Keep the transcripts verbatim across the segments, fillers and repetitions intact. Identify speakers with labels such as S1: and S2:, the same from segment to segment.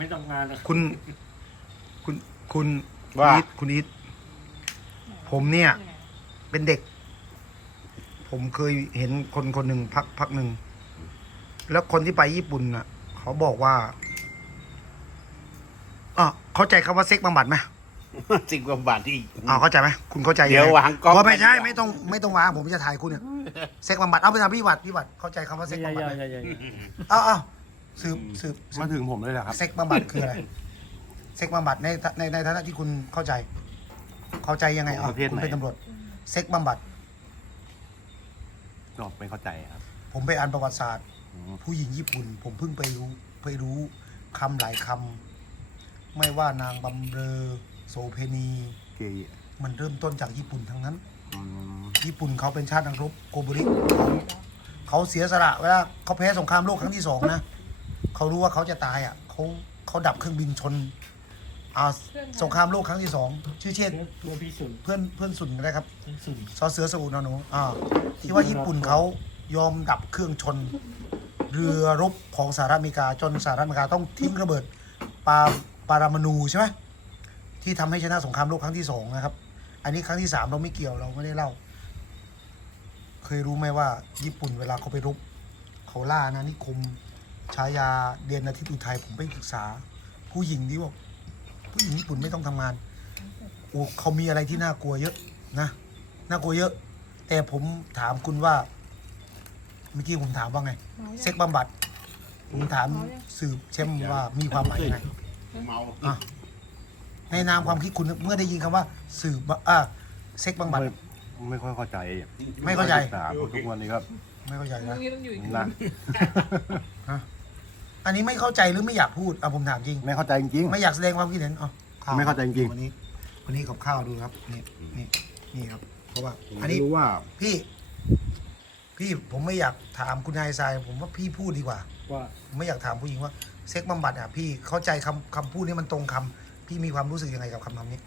S1: ไม่ทำงานนะ
S2: คุณคุณคุณ
S3: ว่า
S2: อีทคุณอีทผมเนี่ย เป็นเด็ก ผมเคยเห็นคนคนหนึ่งพักพักหนึ่งแล้วคนที่ไปญี่ปุ่นน่ะ เขาบอกว่าอ๋อเข้าใจคำว่าเซ็กบำบัดไหม
S3: สิ่งบำบัดที่
S2: อ๋อเข้าใจไหมคุณเข้าใจ
S3: เดี๋ยว
S2: งไง
S3: วางกล้อง
S2: ว่าไม่ใช่ไม่ต้องไม่ต้องวางผมจะถ่ายคุณเนี่ยเซ็กบำบัดเอาไปทำพี่วัดพี่วัดเข้าใจคำว่าเซ็ก
S1: อย่า
S2: บำ
S1: อ
S2: บัด
S1: ย่า
S2: ไหม
S1: อย่าอย่าอย่า
S2: อ้าวอ้าวสืบสืบสื
S4: มา
S2: บ
S4: ถึงผมเลยแหละครับ
S2: เซ็กบำบัดคืออะไรเซ็กบำบัดในในในฐานะที่คุณเข้าใจ เข้าใจยังไงอ๋อ
S4: ประเภท
S2: คุณ
S4: ไหน
S2: เป็นตำรวจเซ็กบำบัด
S4: ก็ไม่เข้าใจครับ
S2: ผมไปอ่านประวัติศาสตร์
S4: อืม
S2: ผู้หญิงญี่ปุ่น ผมเพิ่งไปรู้ไปรู้คำหลายคำไม่ว่านางบำเรอโสเพณี
S4: เกย์
S2: มันเริ่มต้นจากญี่ปุ่นทั้งนั้น
S4: อืม
S2: ญี่ปุ่นเขาเป็นชาตินักรบโกโบริเขาเขาเสียสละเวลาเขาแพ้สงครามโลกครั้งที่สองนะเขารู้ว่าเขาจะตายอ่ะเขาเขาดับเครื่องบินชนอ่าสงครามโลกครั้งที่สองชื่อเช่น
S1: ตัวพี่สุน
S2: เพื่อนเพื่อนสุนก็ได้ครับ
S1: พี่สุน
S2: ซอเสือสอูนอหนูอ่าที่ว่าญี่ปุ่นเขายอมดับเครื่องชน เรือรบของสหรัฐอเมริกาจนสหรัฐอเมริกาต้องทิ้งระเบิดปาปารามานูใช่ไหมที่ทำให้ชนะสงครามโลกครั้งที่สองนะครับ อันนี้ครั้งที่สามเราไม่เกี่ยวเราไม่ได้เล่า เคยรู้ไหมว่า ญี่ปุ่นเวลาเขาไปรบเขาล่านะนิคมฉายาเดียนอาทิตย์อุทัยผมไปศึกษา ผู้หญิงที่บอกผู้หญิงญี่ปุ่นไม่ต้องทำงานโอ้เขามีอะไรที่น่ากลัวเยอะนะน่ากลัวเยอะ แต่ผมถามคุณว่า เมื่อกี้ผมถามว่าไง เซ็กบำบัด ผมถามสืบเช่มว่ามีความหมายยังไง
S3: เมา
S2: อ่ะในนามความคิดคุณเมื่อได้ยินคำว่า สืบอ่ะเซ็กบำบัด
S4: ไม่ไม่ค่อยเข้าใจ
S2: ไม่เข้าใจ
S4: ศึกษาทุกวันนี้ก็
S2: ไม่เข้าใจนะ
S4: หนัก
S2: ฮะอันนี้ไม่เข้าใจหรือไม่อยากพูดอ่ะผมถามจริง
S4: ไม่เข้าใจจริง
S2: ไม่อยากแสดงความคิดเห็นอ๋อข้ว
S4: ไม่เข้าใจจริง
S2: วันนี้ วันนี้กับข้าวดูครับ นี่นี่นี่ครับ เพราะว่า
S4: ๆ
S2: อันนี้
S4: ไม่รู้ว่า
S2: พี่ พี่ผมไม่อยากถามคุณนายทรายผมว่าพี่พูดดีกว่า
S1: ว่า
S2: ผมไม่อยากถามผู้หญิงว่าเซ็กบำบัดอ่ะพี่เข้าใจคำคำพูดนี้มันตรงคำพี่มีความรู้สึกยังไงกับคำคำนี้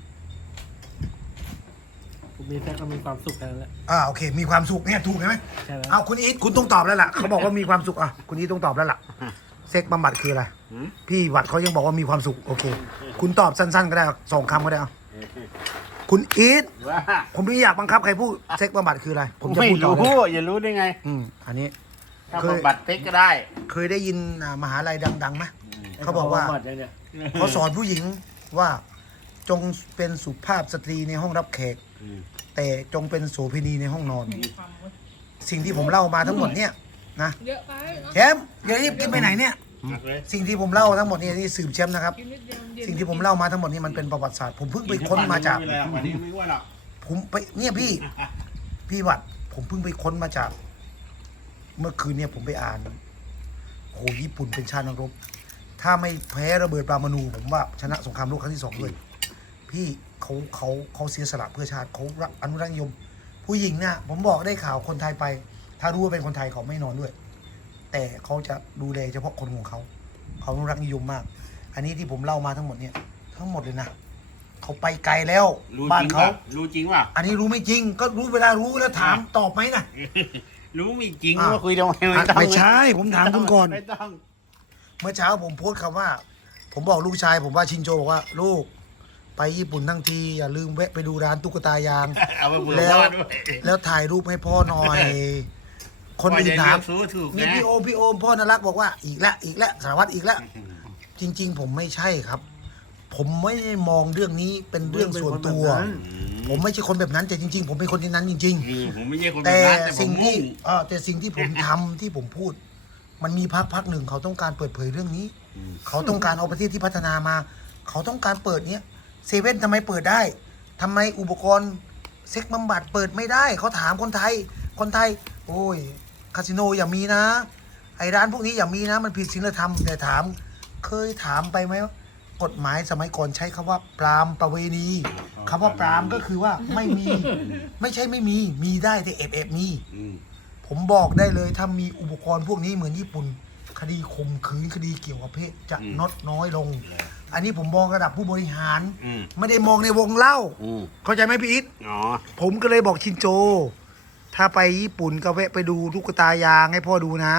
S1: ผมมีแค่ก็มีความสุขแค่นั้นแหละ
S2: อ่าโอเค มีความสุขเนี่ยถูกไหม
S1: ใช่ไหม
S2: เอาคุณอีทคุณต้องตอบแล้วล่ะเขาบอกว่ามีความสุขอ่ะคุณอีทต้องตอบแล้วล่ะเซ็กบำบัดคืออะไรพี่วัดเขายังบอกว่ามีความสุขโอเค คุณตอบสั้นๆก็ได้สองคำก็ได้เอาคุณอีท
S3: ว่า
S2: ผมไม่อยากบังคับใครพูดเซ็กบำบัดคืออะไร ผมจะ
S3: ไม่
S2: พูดต่อ
S3: รู้
S2: เลย
S3: อย่ารู้ได้ไง
S2: อืมอันนี้
S3: ถ้า
S2: เคย
S3: บำบัดเต็กก็ได้
S2: เคยได้ยินอ่ามหาลัยดังๆไหม เขาบอกว่า
S1: ไคำบำบัดเนี่ย
S2: เขาสอนผู้หญิงว่าจงเป็นสุภาพสตรีในห้องรับแขก
S3: อืม
S2: แต่จงเป็นโสเภณีในห้องนอน สิ่งที่ผมเล่ามาทั้งหมดเนี่ยนะ
S5: เยอะไปเนอะ
S2: แชมป์อย่ารีบกินไปไหนเนี่ย
S3: หนักเลย
S2: สิ่งที่ผมเล่าทั้งหมดนี่นี่สืบแชมป์นะครับ
S5: กินนิดเดียวเย็น
S2: สิ่งที่ผมเล่ามาทั้งหมดนี่มันเป็นประวัติศาสตร์ผมเพิ่งไปค้นมาจาก
S3: ไอะไรหรอกวันนี้ไม่อ้ว่าหรอก
S2: ผมไปเนี่ยพี่ พี่วัด ผมเพิ่งไปค้นมาจาก เมื่อคืนเนี่ยผมไปอ่านโหญี่ปุ่นเป็นชาตินักรบ ถ้าไม่แพ้ระเบิดปรามาณูผมว่าชนะสงครามโลกครั้งที่สองเลยพี่เขาเขาเขาเสียสละเพื่อชาติเขารักอนุรักษ์นิยม ผู้หญิงเนี่ยผมบอกได้ข่าวคนไทยไป ถ้ารู้ว่าเป็นคนไทยเขาไม่นอนด้วย แต่เขาจะดูแลเฉพาะคนของเขาเขาอนุรักษ์นิยมมาก อันนี้ที่ผมเล่ามาทั้งหมดเนี่ย ทั้งหมดเลยนะเขาไปไกลแล้ว
S3: รู้
S2: บ้า
S3: จ
S2: น
S3: ริง
S2: เขา
S3: ป่ะรู้จริงป่ะ
S2: อันนี้รู้ไม่จริง ก็รู้เวลารู้แล้วถามตอบไหมนะ
S3: รู้มีจริง
S2: อ่ะ
S3: ว่าคุยทำไมไม่
S2: อ่ะ
S3: ต้อง
S2: ไม่ใช่ผมถามคุณก่อน
S3: ไม่ต้อง
S2: เมื่อเช้าผมโพสต์คำว่า ผมบอกลูกชาย ผมว่าชินโจบอกว่า ลูก ไปญี่ปุ่นทั้งทีอย่าลืมแวะไปดูร้านตุ๊กตายาง
S3: เอาไปเบื่อ
S2: แล้ว
S3: พ่อด้วย
S2: แล้วถ่ายรูปให้พ่อหน่อย คนอื่นถาม
S3: พ่อจะเลือกซื้อถูก
S2: นี่
S3: นะ
S2: พี่โอมพี่โอมพ่อน่ารักบอกว่าอีกแล้วอีกแล้วสารวัตรอีกแล้วจริง ๆ ผมไม่ใช่ครับ ผมไม่ได้มองเรื่องนี้เป็นเรื่องส่วนตัว ผมไม่ใช่คนแบบนั้นแต่จริง ๆ ผมเป็นคนที่นั้นจริง
S3: อืมผมไม่ใช่คน
S2: ๆ
S3: แบ
S2: แต่
S3: บนั้นแต่ผม
S2: สิ่งที่
S3: มุ่ง
S2: เออแต่สิ่งที่ผมทำที่ผมพูด มันมีพักพักหนึ่งเขาต้องการเปิดเผยเรื่องนี้ เขาต้องการเอาประเทศที่พัฒนามา เขาต้องการเปิดเนี้ยเซเว่นทำไมเปิดได้ทำไมอุปกรณ์เซ็กบำบัดเปิดไม่ได้ เขาถามคนไทย คนไทย โอ้ยคาสิโนอย่ามีนะ ไอ้ร้านพวกนี้อย่ามีนะ มันผิดศีลธรรมแต่ถาม เคยถามไปไหมว่ากฎหมายสมัยก่อนใช้คำว่า ปรามประเวณีคำว่าปรามก็คือว่าไม่มี ไม่ใช่ไม่มี มีได้แต่เอบเอบมี
S3: อืม
S2: ผมบอกได้เลยถ้ามีอุปกรณ์พวกนี้เหมือนญี่ปุ่น คดีข่มขืนคดีเกี่ยวกับเพศจะลดน้อยลง อันนี้ผมมองระดับผู้บริหาร
S3: อืม
S2: ไม่ได้มองในวงเล่า
S3: อืม
S2: เข้าใจไหมพี่อิท
S3: อ๋อ
S2: ผมก็เลยบอกชินโจ ถ้าไปญี่ปุ่นก็แวะไปดูตุ๊กตายางให้พ่อดูนะ
S5: ดู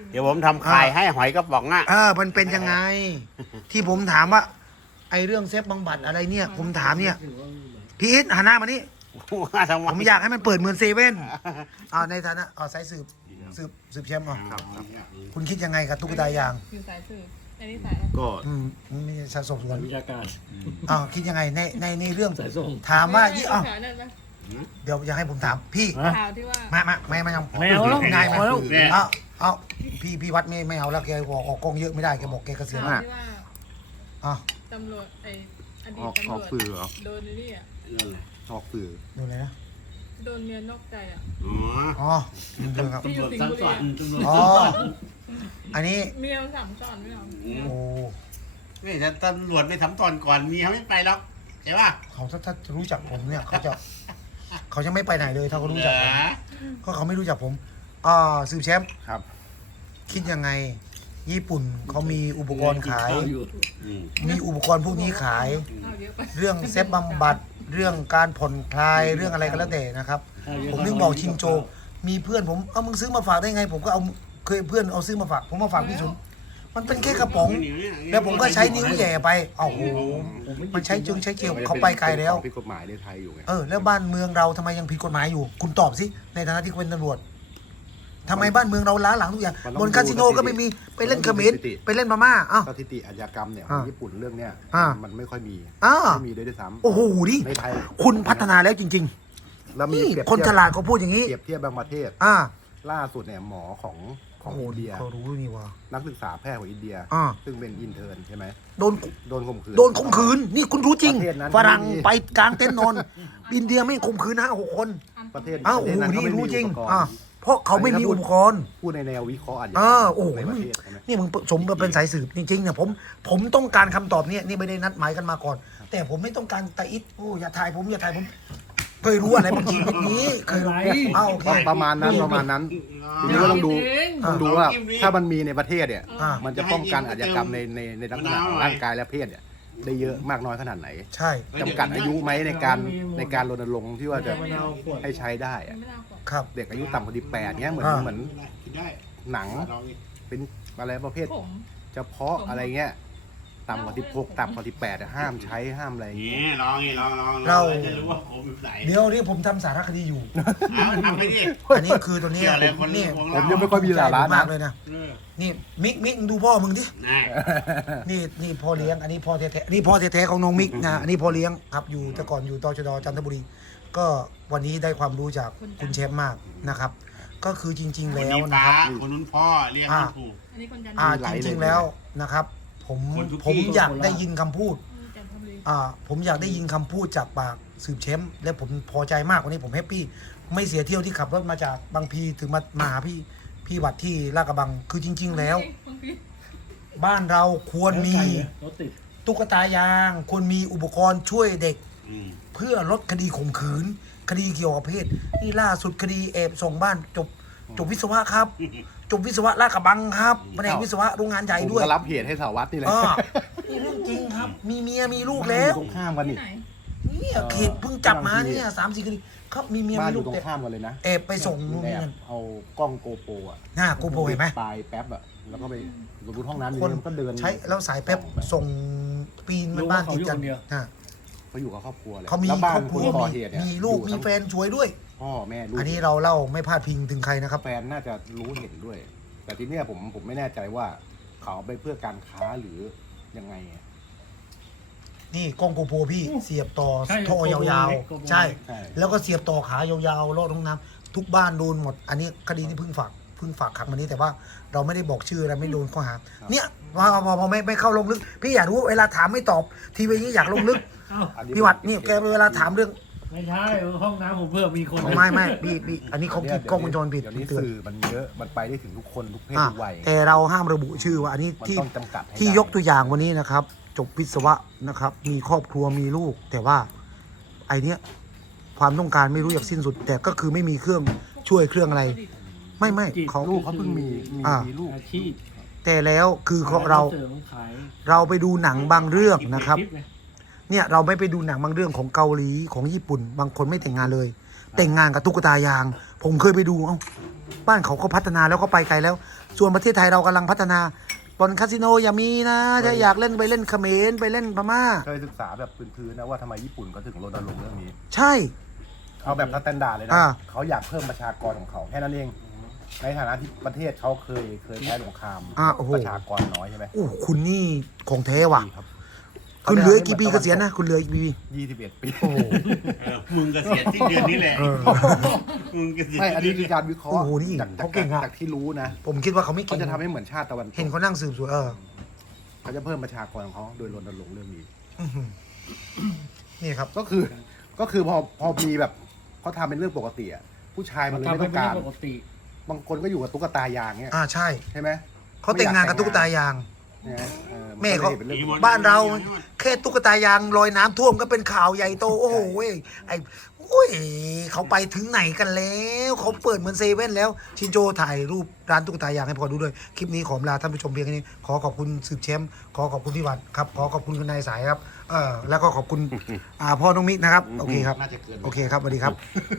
S3: เดี๋ยวผมทำขายให้หอยกระป๋องอ่ะ
S2: เออมันเป็นยังไง ที่ผมถามว่า ไอเรื่องเซฟบำบัดอะไรเนี่ย ผมถามเนี่ย
S1: ถือว่ามีไหม
S2: พี่อิทหันหน้ามานี่
S3: ทำไม
S2: ผมอยากให้มันเปิดเหมือนเซเว่นอ่าในฐานะอ่าสายสืบสืบสืบแชมป์อ่ะ
S3: ครับ
S2: คุณคิดยังไงกับตุ๊กตายาง
S5: อยู่สายสืบอันนี้สายอะไร
S4: ก็
S2: อืมไม่ใช่สายสอบสวน
S1: วิชาการ
S2: อ่าวคิดยังไงในในในเรื่อง
S1: สายส่ง
S2: ถามว่ายี่
S5: อ่ะ
S2: อ่ะ
S5: นั่นนะ
S2: เดี๋ยวอยากให้ผมถามพี่
S5: ข่าวที่ว่า
S2: มามาไม่ไม่เอา
S1: ไม่เอาแล้ว
S2: ง่ายไหม
S1: พอแล้ว
S2: เอาเอาพี่พี่วัดไม่ไม่เอาแล้วแกบอกออกกล้องเยอะไม่ได้แกบอกแกเกษียณ
S5: ข่าว
S2: แล้ว
S5: ที่ว่า
S2: อ่ะ
S5: ตำรวจไออดี
S4: อ
S5: ต
S4: อก
S5: ตำ
S4: อ
S5: ร
S4: อก
S5: วจ
S4: สื่อเหรอ
S5: โดนนี่อ่ะ
S3: นั่นแหละ
S4: ออกสื่อ
S2: ดูเลยนะ
S5: โดนเมียนอกใจอ่ะ
S3: อ๋อ
S2: อ๋อดูครับ
S5: ที่อยู่สิงห์บุรีอะ
S1: ตำรวจ
S2: อ๋ออันนี้
S5: เมียมันสามสอนไม่หรอ
S2: โอ้
S3: ไม่ถ้าตำรวจไม่ทำตอนก่อนมีเขาไม่ไปหรอกใช่ป่ะ
S2: เขาถ้าถ้ารู้จักผมเนี่ยเขาจะเขาจะไม่ไปไหนเลยถ้าเขารู้จักผมก็เขาไม่รู้จักผมอ่าสืบแชมป์
S4: ครับ
S2: คิดยังไง ญี่ปุ่นเขามีอุปกรณ์ขาย
S3: อืม
S2: มีอุปกรณ์พวกนี้ขาย
S5: เอาเยอะไป
S2: เรื่องเซฟบำบัดเรื่องการผ่อนคลายเรื่องอะไรก็แล้วแต่นะครับ ผมนึกบอกชินโจ มีเพื่อนผมเอามึงซื้อมาฝากได้ไง ผมก็เอาเคยเพื่อนเอาซื้อมาฝากผมมาฝากพี่สุนมันเป็นแค่กระป๋อง แล้วผมก็ใช้นิ้วแหย่ไปโอ้โหมันใช้จึงใช้เจลเขาไปไกลแล้ว
S4: ผิดกฎหมายในไทยอยู่ไง
S2: เออแล้วบ้านเมืองเราทำไมยังผิดกฎหมายอยู่ คุณตอบสิในฐานะที่คุณเป็นตำรวจทำไมบ้านเมืองเราล้าหลังทุกอย่างบนคาสิโนก็ไม่มีไปเล่นเขมรไปเล่นมาม่าอ้าว
S4: สถิติอาชญากรรมเนี่ยข
S2: อ่า
S4: องญี่ปุ่นเรื่องเนี้ย
S2: อ่า
S4: มันไม่ค่อยมี
S2: อ้า
S4: ไม่มีเลยด้วยซ้ำ
S2: โอ้โหดิ
S4: ในไทย
S2: คุณพัฒนาแล้วจริง
S4: แล้ว
S2: ๆ
S4: มี
S2: นี่
S4: เปรียบ
S2: คน
S4: เทียบ
S2: ฉลาดเขาพูดอย่างนี้
S4: เปรียบเทียบบางประเทศ
S2: อ่า
S4: ล่าสุดเนี่ยหมอของของ
S2: โอ้โห
S4: อินเดีย
S2: เขารู้นี่ว่า
S4: นักศึกษาแพทย์ของอินเดีย
S2: อ่า
S4: ซึ่งเป็นอินเทอร์นใช่ไหม
S2: โดน
S4: โดนข่มขืน
S2: โดนข่มขืน นี่คุณรู้จริง
S4: ประเทศนั้น
S2: ฝรั่ง
S4: ไม่มี
S2: ไปกลางเต็นท์นอนอินเดียไม่ข่มขืนห้าหกคน
S4: ประเทศ
S2: อ้าว
S4: ป
S2: โอ้
S4: ระ
S2: โห
S4: เทศนั้น
S2: นี่
S4: เขาไม่
S2: รู้
S4: มี
S2: จริง
S4: อุปกรณ์
S2: อ่าเพราะเขาไม่มีอุปกรณ์
S4: พูดในแนววิเคราะห์อาชญากร
S2: เอ
S4: ร
S2: อ
S4: ม
S2: โอ้โห
S4: ในประเทศใช่ไหม
S2: นี่มึงสมกับเป็นสายสืบจริงๆเนี่ยผมผมต้องการคำตอบเนี่ยนี่ไม่ได้นัดหมายกันมาก่อน แต่ผมไม่ต้องการตะอิดโอ้อย่าถ่ายผมอย่าถ่ายผมเคยรู้อะไรบางทีแบบนี้เคยรู้อ้าวโอเค
S4: ประมาณนั้นประมาณนั้นทีนี้ก็ต้องดู
S5: เอง
S4: ต้องดูว่าถ้ามันมีในประเทศเนี่ย
S2: อ่า
S4: มันจะป้องกันอาชญากรรมในในในลักษณะของร่างกายและเพศเนี่ยได้เยอะมากน้อยขนาดไหน
S2: ใช่
S4: จำกัดอายุไหมในการในการรณรงค์ที่ว่าจะ
S1: มะนาวขวด
S4: ให้ใช้ได้อะ
S5: ไม่น่าขวด
S2: ครับ
S4: เด็กอายุต่ำกว่าสิบแปดเนี้ยเหมือน
S2: อ่า
S4: เหมือน
S3: กินได้
S4: หนัง
S3: ลองดิ
S4: เป็นอะไรประเภท
S5: ผม
S4: เฉพาะอะไรเงี้ยต่ำกว่าสิบหกต่ำกว่าสิบแปดอะห้ามใช้ห้ามอะไรอย่าง
S3: นี่
S4: เงี้ย
S3: ลองนี่ลองลอง
S2: เรา
S3: จะรู้ว่าผมอยู่ไหน
S2: เดี๋ยวนี้ผมทำสารคดีอยู่
S3: เอาทำไปดิ
S2: อันนี้คือตัวเนี้ย
S3: เกี่ยวอะไร
S2: ผม
S3: คน
S2: นี่
S3: ของ
S4: ผ
S3: เรา
S4: มยังไม่ค่อยมีสาระ
S2: มาก
S4: นะ
S2: เลยนะ
S3: เออ
S2: นี่มิกมิกดูพ่อมึงดิ
S3: นะ
S2: นี่นี่พ่อเลี้ยง อันนี้พ่อแท้ๆนี่พ่อแท้ๆของน้องมิกนะอันนี้พ่อเลี้ยงครับอยู่แต่ก่อนอยู่ตชดจันทบุรี ก็วันนี้ได้ความรู้จากคุณเชฟมากนะครับ ก็คือจริง ๆ
S3: คน
S2: แล้ว
S3: นี้
S2: นะ
S3: ป้า
S2: ครับ
S3: คนนู้นพ่อเรียกไม่ถูก
S5: อันนี้คนจันท
S2: อ่า
S5: บุรี
S2: จริงๆแล้วนะครับ ผม
S3: คนทุกที่
S2: ผมอยากได้ยินคำพูด
S5: จันทบุรี
S2: อ่าผมอยากได้ยินคำพูดจากปากสืบเชมป์และผมพอใจมากวันนี้ผมแฮปปี้ไม่เสียเที่ยวที่ขับรถมาจากบางพีถึงมามาหาพี่พี่วัดที่ลาดกระบังคือจริง ๆ แล้ว
S5: บางที
S2: บ้านเราควรมี
S1: รถติด
S2: ตุ๊กตายางควรมีอุปกรณ์ช่วยเด็ก
S3: อืม
S2: เพื่อลดคดีข่มขืน คดีเกี่ยวกับเพศนี่ล่าสุดคดีแอบส่งบ้านจบจบวิศวะครับ จบวิศวะลาดกระบังครับแผนกวิศวะโรงงานใหญ่
S4: ผม
S2: ด้วย
S4: ก็รับเหตุให้สารวัตรนี่แหละ
S2: อ่านี่เรื่องจริงครับ มีเมียมีลูกแล้ว
S4: ตรงข้ามกัน
S5: ที่
S4: นี่
S5: ไหน
S2: เนี่ยเขตเพิ่งจับมาเนี่ยสามสี่คดีเขามีเมีย
S4: บ้าน
S2: มี
S4: อ
S2: ลู
S4: ยู่
S2: ก
S4: ตรง
S2: แต่
S4: ข้ามกันเลยนะ
S2: แอบไปส่งนู่น
S4: แอ
S2: นี่
S4: บ
S2: นั่น
S4: เอากล้องโกโปรอะ
S2: หน้ากูโปรเห็นไหม
S4: ปลายแป๊บอะแล้วก็ไปรูห้องน้ำ
S2: คน
S4: มันก็เดิน
S2: ใช้แล้วสายแป๊บส่งปีนมันบ้านติดกันอ่ะ
S4: เขาอยู่กับครอบครัวเลย
S2: เขามี
S4: แล้ว
S2: ค
S4: บ้าร
S2: อน บค
S4: ค
S2: รั
S4: น
S2: ว
S4: ก่อ
S2: มี
S4: เหตุเนี่ย
S2: มีลูก
S4: อยู่
S2: มี
S4: ทั้ง
S2: แฟนช่วยด้วย
S4: พ่อแม่ลูก
S2: อันนี้เราเล่าไม่พลาดพิงถึงใครนะครับ
S4: แฟนน่าจะรู้เห็นด้วย แต่ทีเนี้ยผมผมไม่แน่ใจว่าเขาเอาไปเพื่อการค้าหรือยังไงอะ
S2: นี่กล้องโกโปรพี่เสียบต่อ
S1: ใช่
S2: ท่อยาว
S1: โกโปร
S2: ๆ ใช่
S4: ใช่
S2: แล้วก็เสียบต่อขายาวๆลอดห้องน้ำทุกบ้านโดนหมด อันนี้คดีที่เพิ่งฝากเพิ่งฝากขังมานี้แต่ว่าเราไม่ได้บอกชื่ออะไรไม่โดนข้อหาเนี่ยพอพอพอไม่ไม่เข้าลงลึก พี่อยากรู้เวลาถามไม่ตอบ ทีวีนี้อยากลงลึก
S1: เอ้า
S4: อันนี้
S2: พี่วัดนี่แกเวลาถามเรื่อง
S1: ไม่ใช่ห้องน้ำผมเพิ่มมีคน
S2: ไม่ไม่พี่พี่อันนี้เขาคิดกล้องวงจรปิด
S4: เดี๋ยวนี้
S2: เตือน
S4: สื่อมันเยอะมันไปได้ถึงทุกคนทุกเพศ
S2: อ่ะ
S4: ทุกวัย
S2: แต่เราห้ามระบุชื่อว่าอันนี้
S4: มัน
S2: ที่
S4: ต้องจำกัดให้
S2: ที่
S4: ได้
S2: ยกตัวอย่างวันนี้นะครับ จบวิศวะนะครับ มีครอบครัวมีลูก แต่ว่าไอเนี้ยความต้องการไม่รู้อยากสิ้นสุด แต่ก็คือไม่มีเครื่องช่วยเครื่องอะไร ไม่ไม่เขา
S4: ลูกเขาเพิ่งมีมี
S2: อ่า
S4: มีลูก
S1: อาชีพ
S2: แต่แล้วคือเขาเรา
S1: เสริมขาย
S2: เราไปดูหนังบางเรื่องนะครับ
S1: ลิปไง
S2: เนี่ยเราไม่ไปดูหนังบางเรื่องของเกาหลีของญี่ปุ่น บางคนไม่แต่งงานเลย แต่งงานกับตุ๊กตายางผมเคยไปดูเอ้าบ้านเขาก็พัฒนาแล้วก็ไปไกลแล้ว ส่วนประเทศไทยเรากำลังพัฒนาบอลคาสิโนอย่ามีนะถ้าอยากเล่นไปเล่นเขมรไปเล่นพม่า
S4: เคยศึกษาแบบพื้นๆนะว่าทำไมญี่ปุ่นก็ถึงรณรงค์เรื่องนี้
S2: ใช่
S4: เอาแบบสแตนดาร์ดเลยนะ
S2: อ่า
S4: เขาอยากเพิ่มประชากรของเขาแค่นั้นเอง ในฐานะที่ประเทศเขาเคยเคยแพ้สงคราม
S2: อ่าโอ้โห
S4: ประชากรน้อยใช่ไหม
S2: โอ้คุณนี่ของแท้ว่ะ
S4: ครับ
S2: คุณเหลืออีกกี่ปีเกษียณนะคุณเหลืออีกกี่ปี
S4: ยี่สิบเอ็ดปี
S2: โอ้โห
S3: เออมึงเกษียณที่เดือนนี้แหละ
S2: เออ
S3: มึงเกษียณ
S4: ไม่ อันนี้คือการวิเคราะห์
S2: โอ้โหนี่
S4: จากจาก
S2: เขาเก่งอะ
S4: จากที่รู้นะ
S2: ผมคิดว่าเขาไม่
S4: เขา
S2: เก่ง
S4: จะทำให้เหมือนชาติตะวันต
S2: เห็น
S4: ก
S2: เขานั่งสืบสวนเออ
S4: เขาจะเพิ่มประชากรของเขาโดยรณรงค์เรื่องนี้
S2: อื้อหือนี่ครับ
S4: ก็คือก็คือพอพอมีแบบเขาทำเป็นเรื่องปกติอะผู้ชายมันเลย
S1: ทำ
S4: ไม่
S1: ให้
S4: ต้อง
S1: เป็น
S4: การ
S1: เรื่องปกติ
S4: บางคนก็อยู่กับตุ๊กตายางเนี้ย
S2: อ่าใช่
S4: ใช่ไหม
S2: เขาแต่งงานกับตุ๊กตายาง
S4: เนี่ยออ
S2: แม่เขา
S4: นก็ลยห็นเป็นเรื่องปกติ
S2: บ้านเราแค่ตุ๊กตายางลอยน้ำท่วมก็เป็นข่าวใหญ่โตโอ้โหเว้ยไอ้โอ้ยเขาไปถึงไหนกันแล้วเขาเปิดเหมือนเซเว่นแล้ว ชินโจถ่ายรูปร้านตุ๊กตายางให้พอดูด้วยคลิปนี้ขอลาท่านผู้ชมเพียงแค่นี้ขอขอบคุณสืบแชมป์ขอขอบคุณพี่วัดครับขอขอบคุณคุณนายสายครับเออแล้วก็ขอบคุณอ่าพ่อน้องมิกนะครับโอเคครับ
S3: น่าจะเกิน
S2: โอเคครับสวัสดีครับ